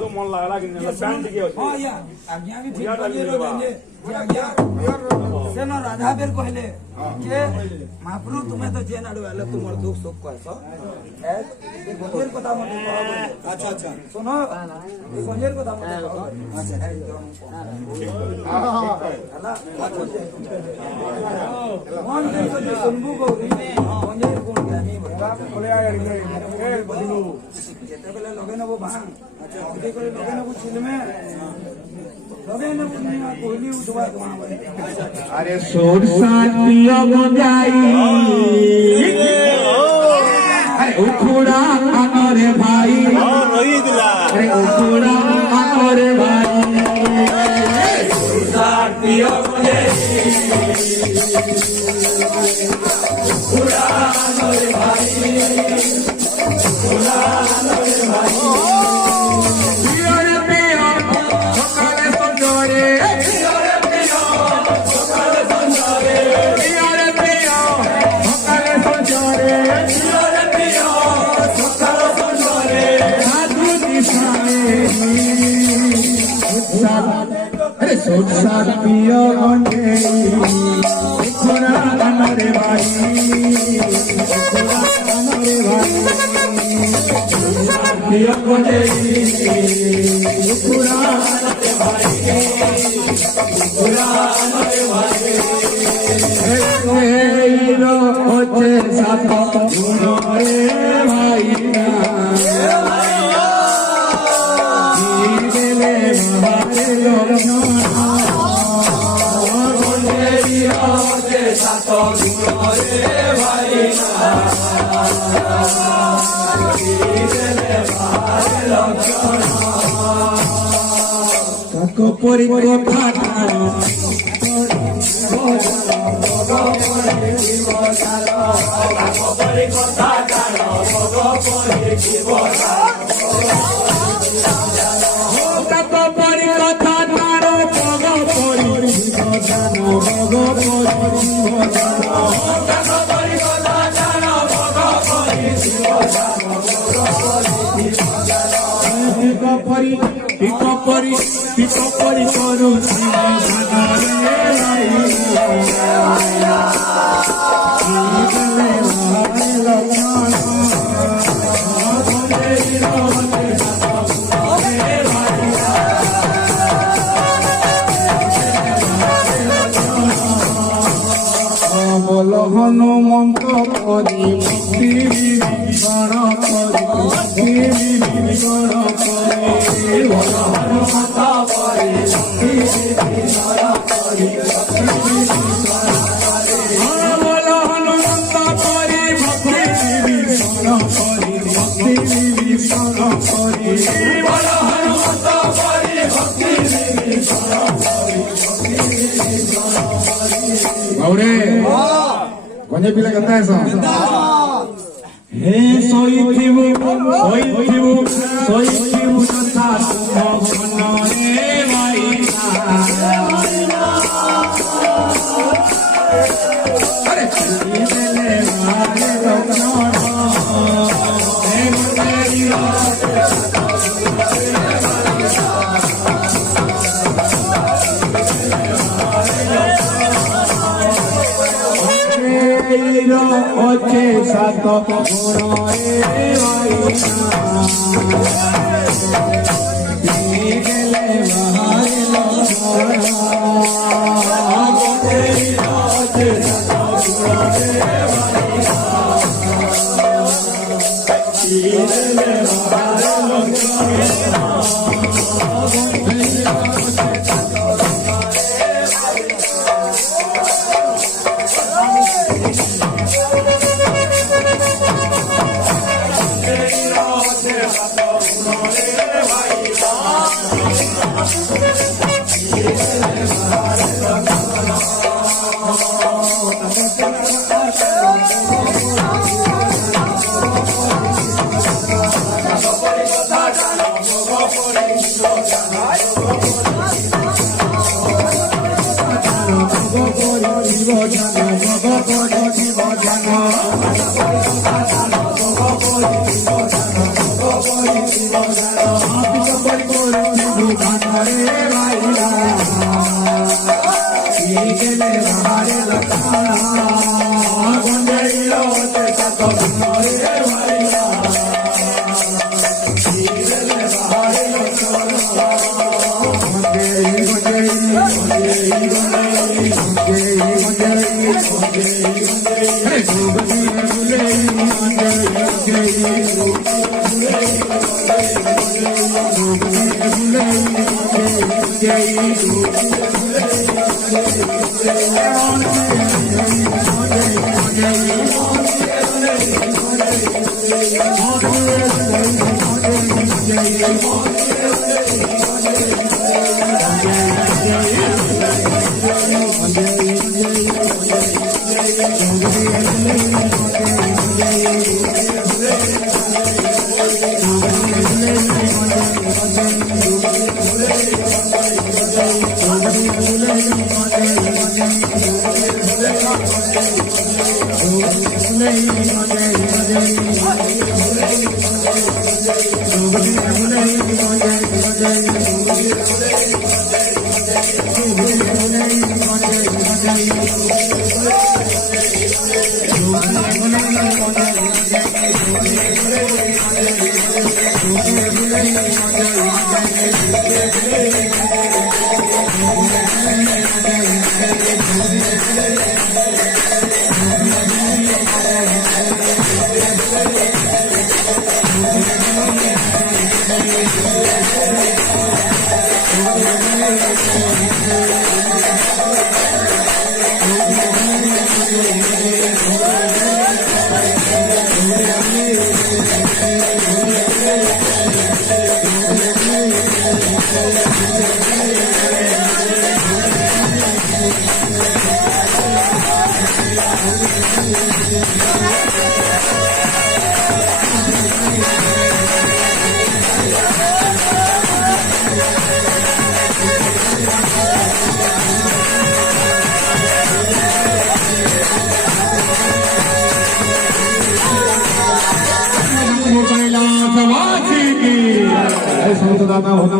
तो मन लागला कि पैंट के हां या आज्ञा भी ठीक बजे रो गंजे जे आज्ञा से न राधा बेर कहले के महाप्रभु तुम्हें तो जे नाडू आले तुमर दुख सुख कहसो ए गंजेर কথা মতে কও আচ্ছা আচ্ছা শোনো এই গंजेर কথা মতে কও আচ্ছা মন থেকে যদি শুনবু গৌরী গंजेर কোন জানি বড়া বলে আয় এ বদিনু যেতে বেলে লগে নেব ভাঙ আচ্ছা ওকে করে লগে নেব ছিলমে লগে নেব না কোইলি উঠবা তোমার अरे सोरसात पियो गंजाई अरे उखुड़ा आनरे भाई अरे उखुड़ा आनरे भाई सोरसात पियो गंजाई उखुड़ा आनरे भाई उखुड़ा आनरे भाई सोरसात पियो गंजेई उखुड़ा आनरे भाई उखुड़ा आनरे भाई सोरसात पियो गंजेई उखुड़ा आनरे भाई उखुड़ा आनरे भाई रो होचे सात गुण रे भाई ना পরি কথা Picopori koro বলো হনুমন্ত করি ভক্তি গণ করি ভক্তি গণ করি বলো হনুমন্ত করি ভক্তি গণ করি বলো হনুমন্ত করি ভক্তি গণ করি ভক্তি গণ করি বলো হনুমন্ত করি ভক্তি গণ করি Coño pila canta eso. Soitibu santa bhavana re vaina. Are chile vale lokana. Oche sato guno re vaina digele bahare lokana oche sato guno re vaina digele bahare lokana Bye. रे बाईला ही गेले बाहेर लखाना गोंधळीला होते सात रे बाईला ही गेले बाहेर लखाना गोंधळी गोंधळी गोंधळी गोंधळी हे गोंधळी संतदाता होता